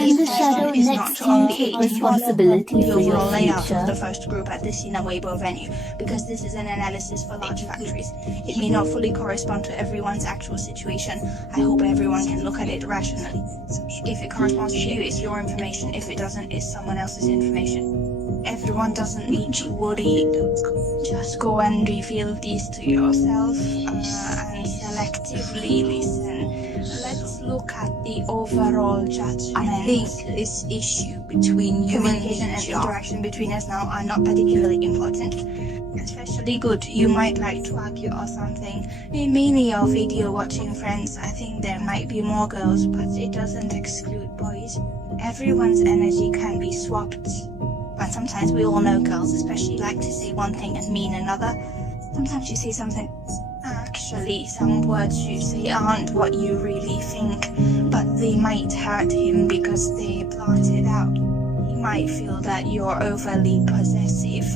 In the shadow is next not to to only take aid responsibility the for your overall layout of future. the first group at the Sina Weibo venue, because this is an analysis for large factories. It may not fully correspond to everyone's actual situation. I hope everyone can look at it rationally. If it corresponds to you, it's your information. If it doesn't, it's someone else's information. Everyone doesn't need to worry. Just go and reveal these to yourself and selectively listen. Let's look at the overall judgment. I think this issue between you Communication and interaction between us now are not particularly important. Especially good. You might like to argue or something. Mainly your video watching friends. I think there might be more girls, but it doesn't exclude boys. Everyone's energy can be swapped. But sometimes we all know girls especially like to say one thing and mean another. Sometimes you say something. Actually, some words you say aren't what you really think, but they might hurt him because they blurted out. He might feel that you're overly possessive.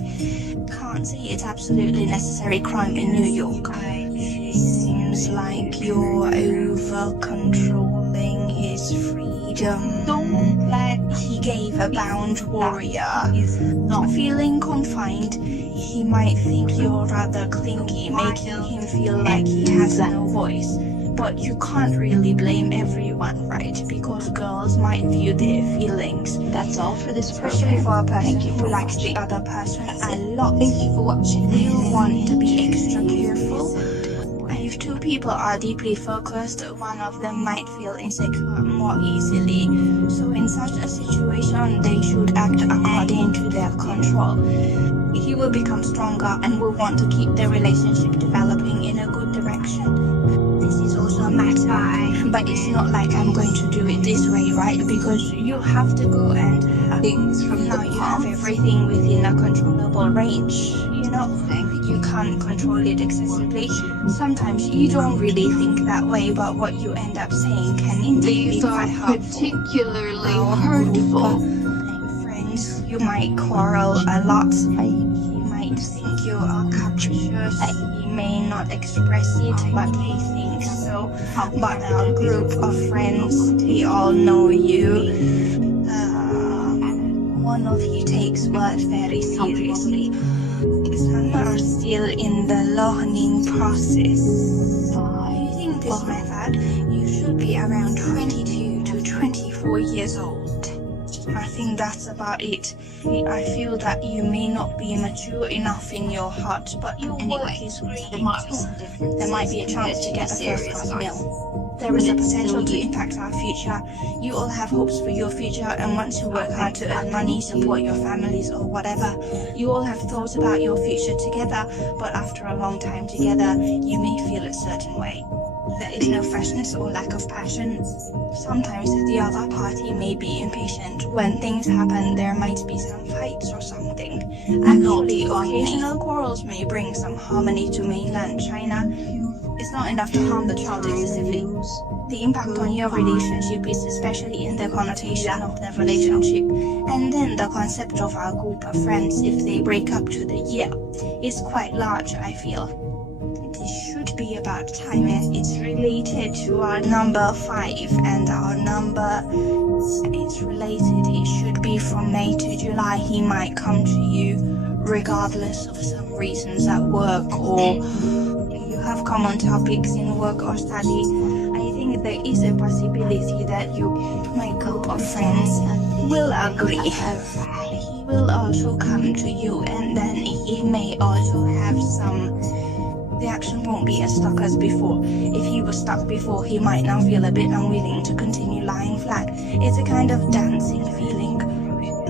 Can't say it's absolutely necessary crime in New York. It seems like you're over-controlling his freedom. Don't let He gave a bound warrior. He's not Feeling confined, he might think you're rather clingy, making him feel like he has no voice. But you can't really blame everyone, right? Because girls might view their feelings. That's all for this Especially program. for a person Thank you who for likes watching. the other person a lot. Thank you for watching. You want to be extra careful. And if two people are deeply focused, one of them might feel insecure more easily. So in such a situation, they should act according to their control. He will become stronger and will want to keep the relationship developing in a good direction. This is also a matter, but it's not like I'm going to do it this way, right? Because you have to go and Things from now the you have past. everything within a controllable range. You know, you can't control it excessively. Sometimes you don't really think that way, but what you end up saying can indeed be These are quite hurtful. particularly Our hurtful. friends, you might quarrel a lot. He might think you are capricious. He may not express it, but he thinks so. But our group of friends, we all know you. One of you takes work very seriously. Some are still in the learning process. Using this method, you should be around 22 to 24 years old. I think that's about it. I feel that you may not be mature enough in your heart, but your work is great. There might be a chance to get a first-class meal. There is a potential to impact our future. You all have hopes for your future and want to work hard to earn money, support your families or whatever. You all have thoughts about your future together, but after a long time together, you may feel a certain way. There is no freshness or lack of passion. Sometimes the other party may be impatient. When things happen, there might be some fights or something. Actually, occasional quarrels may bring some harmony to mainland China. It's not enough to harm the child excessively. The impact on your relationship is especially in the connotation of the relationship. And then the concept of our group of friends, if they break up to the year, is quite large, I feel. This should be about time. It's related to our number 5 and our number. It's related. It should be from May to July. He might come to you regardless of some reasons at work, or you have common topics in work or study. I think there is a possibility that my group of friends will agree. He will also come to you, and then he may also have some. The action won't be as stuck as before. If he was stuck before, he might now feel a bit unwilling to continue lying flat. It's a kind of dancing feeling.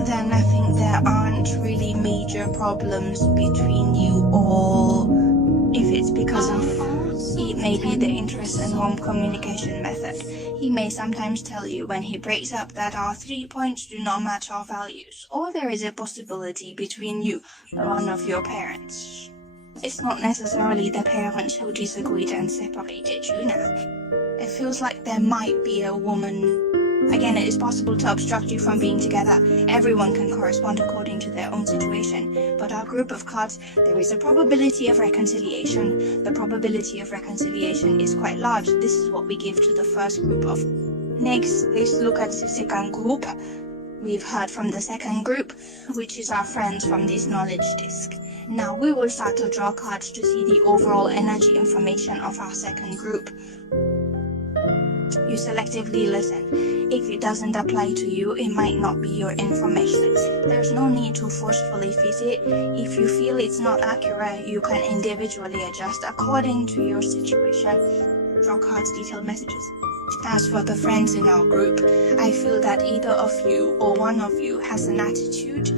Then I think there aren't really major problems between you all. If it's because of it may be the interest and warm communication method. He may sometimes tell you when he breaks up that our 3 points do not match our values, or there is a possibility between you or one of your parents. It's not necessarily the parents who disagreed and separated you now. It feels like there might be a woman. Again, it is possible to obstruct you from being together. Everyone can correspond according to their own situation. But our group of cards, there is a probability of reconciliation. The probability of reconciliation is quite large. This is what we give to the first group of Next, let's look at the second group. We've heard from the second group, which is our friends from this knowledge disc. Now we will start to draw cards to see the overall energy information of our second group. You selectively listen. If it doesn't apply to you, it might not be your information. There's no need to forcefully fit it. If you feel it's not accurate, you can individually adjust according to your situation. Draw cards, detailed messages. As for the friends in our group, I feel that either of you or one of you has an attitude.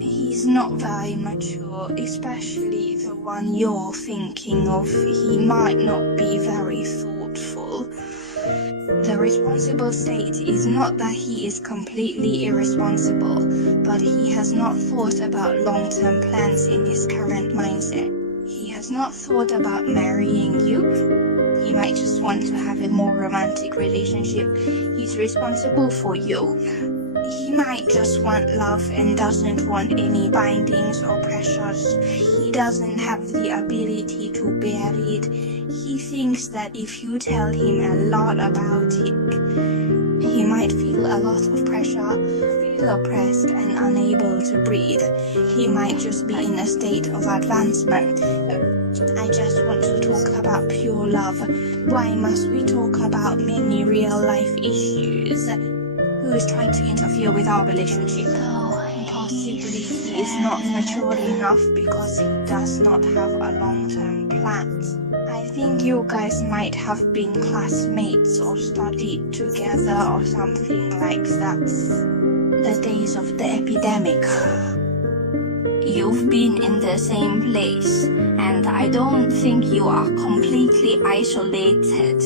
He's not very mature, especially the one you're thinking of. He might not be very thoughtful. The responsible state is not that he is completely irresponsible, but he has not thought about long-term plans in his current mindset. He has not thought about marrying you. He might just want to have a more romantic relationship. He's responsible for you. He might just want love and doesn't want any bindings or pressures. He doesn't have the ability to bear it. He thinks that if you tell him a lot about it, he might feel a lot of pressure, feel oppressed and unable to breathe. He might just be in a state of advancement. I just want to talk about pure love. Why must we talk about many real life issues? Who is trying to interfere with our relationship? Possibly he is not mature enough because he does not have a long-term plan. I think you guys might have been classmates or studied together or something like that. The days of the epidemic. You've been in the same place, and I don't think you are completely isolated.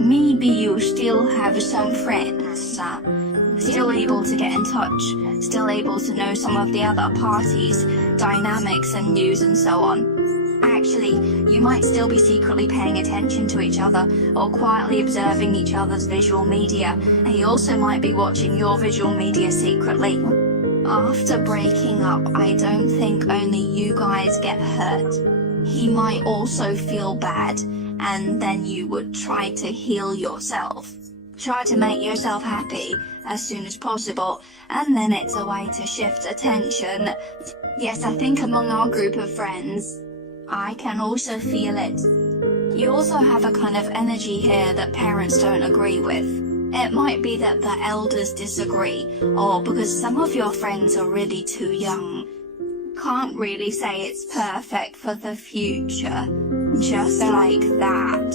Maybe you still have some friends, still able to get in touch, still able to know some of the other parties, dynamics and news and so on. Actually, you might still be secretly paying attention to each other or quietly observing each other's visual media, and he also might be watching your visual media secretly. After breaking up, I don't think only you guys get hurt. He might also feel bad, and then you would try to heal yourself. Try to make yourself happy as soon as possible, and then it's a way to shift attention. Yes, I think among our group of friends, I can also feel it. You also have a kind of energy here that parents don't agree with. It might be that the elders disagree, or because some of your friends are really too young. Can't really say it's perfect for the future, just like that.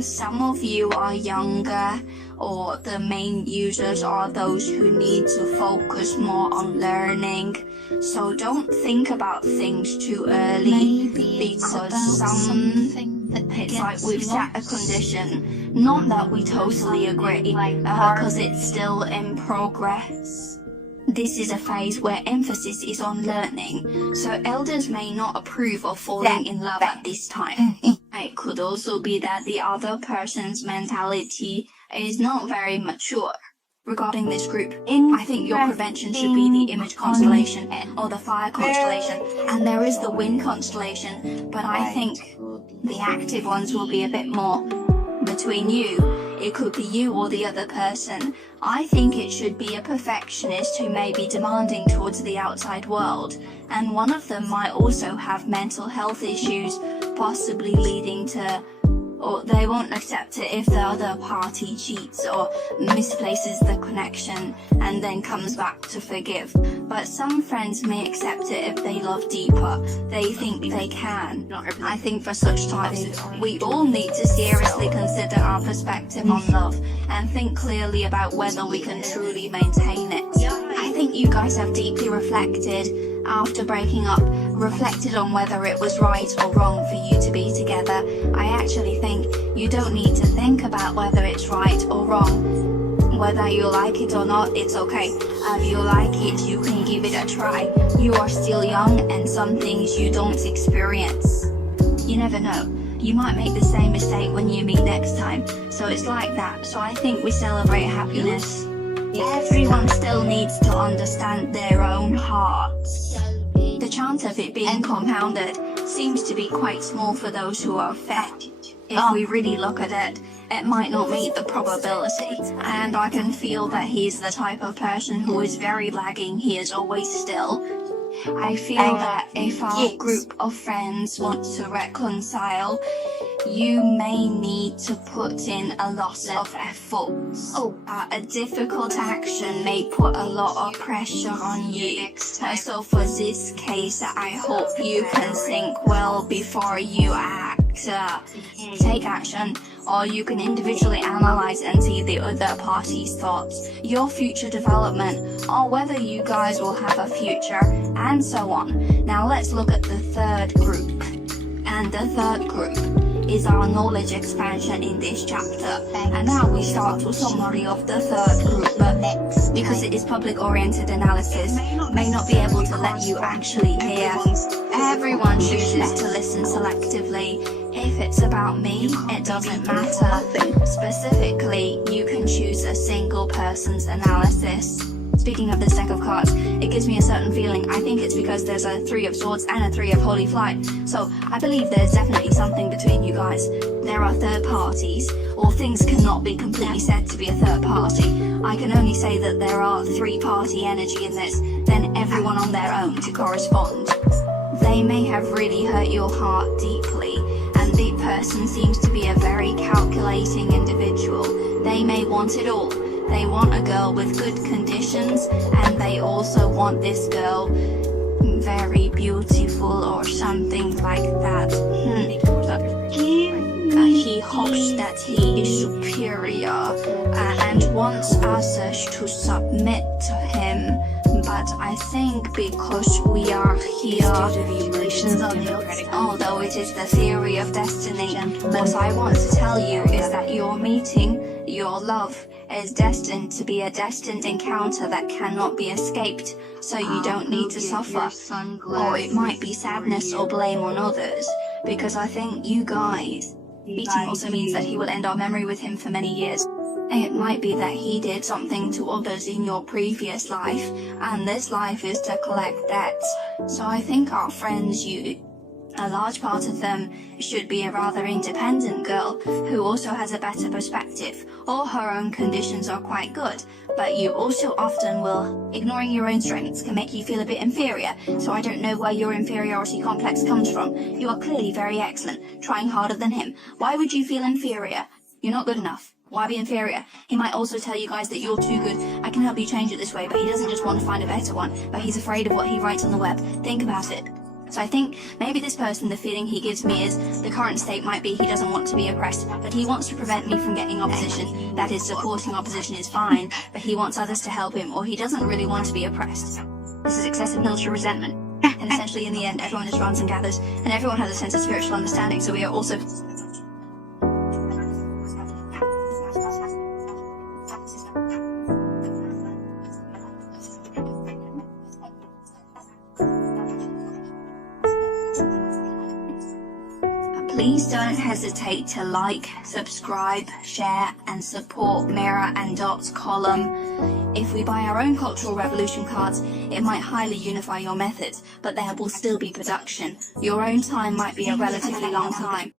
Some of you are younger, or the main users are those who need to focus more on learning. So don't think about things too early, because it's like we've set a condition. Not that we totally agree, because it's still in progress. This is a phase where emphasis is on learning, so elders may not approve of falling in love at this time. It could also be that the other person's mentality is not very mature. Regarding this group, I think your prevention should be the image constellation or the fire constellation, and there is the wind constellation, but I think the active ones will be a bit more between you. It could be you or the other person. I think it should be a perfectionist who may be demanding towards the outside world, and one of them might also have mental health issues, possibly leading to, or they won't accept it if the other party cheats or misplaces the connection and then comes back to forgive. But some friends may accept it if they love deeper. They think they can. I think for such times, we all need to seriously consider our perspective on love and think clearly about whether we can truly maintain it. I think you guys have deeply reflected after breaking up, reflected on whether it was right or wrong for you to be together. I actually think you don't need to think about whether it's right or wrong. Whether you like it or not, it's okay. If you like it, you can give it a try. You are still young, and some things you don't experience. You never know. You might make the same mistake when you meet next time. So it's like that. So I think we celebrate happiness. Everyone still needs to understand their own hearts. The chance of it being compounded seems to be quite small for those who are affected. If we really look at it, it might not meet the probability, and I can feel that he's the type of person who is very lagging. He is always still. I feel that if our group of friends want to reconcile, you may need to put in a lot of effort. A difficult action may put a lot of pressure on you. So for this case, I hope you can think well before you act. Take action, or you can individually analyze and see the other party's thoughts, your future development, or whether you guys will have a future, and so on. Now let's look at the third group. And the third group is our knowledge expansion in this chapter. And now we start with summary of the third group. Because it is public-oriented analysis, may not be able to let you actually hear. Everyone chooses to listen selectively. If it's about me, it doesn't matter. Specifically, you can choose a single person's analysis. Speaking of this deck of cards, it gives me a certain feeling. I think it's because there's a 3 of Swords and a 3 of Holy Flight. So I believe there's definitely something between you guys. There are third parties, or things cannot be completely said to be a third party. I can only say that there are 3-party energy in this, then everyone on their own to correspond. They may have really hurt your heart deeply, and the person seems to be a very calculating individual. They may want it all. They want a girl with good conditions, and they also want this girl very beautiful or something like that. He hopes that he is superior and wants others to submit to him. But I think because we are here, although it is the theory of destiny, what I want to tell you is that your meeting, your love, is destined to be a destined encounter that cannot be escaped, so you don't need to suffer. Or it might be sadness or blame on others, because I think you guys, meeting also means that he will end our memory with him for many years. It might be that he did something to others in your previous life, and this life is to collect debts. So I think our friends, a large part of them should be a rather independent girl who also has a better perspective, or her own conditions are quite good, but you also often will, ignoring your own strengths can make you feel a bit inferior, so I don't know where your inferiority complex comes from. You are clearly very excellent, trying harder than him. Why would you feel inferior? You're not good enough. Why be inferior? He might also tell you guys that you're too good. I can help you change it this way, but he doesn't just want to find a better one, but he's afraid of what he writes on the web. Think about it. So I think maybe this person, the feeling he gives me is the current state might be he doesn't want to be oppressed, but he wants to prevent me from getting opposition. That is, supporting opposition is fine, but he wants others to help him, or he doesn't really want to be oppressed. This is excessive military resentment. And essentially in the end, everyone just runs and gathers, and everyone has a sense of spiritual understanding, so we are also... Please don't hesitate to like, subscribe, share, and support Mirror and Dot's column. If we buy our own Cultural Revolution cards, it might highly unify your methods, but there will still be production. Your own time might be a relatively long time.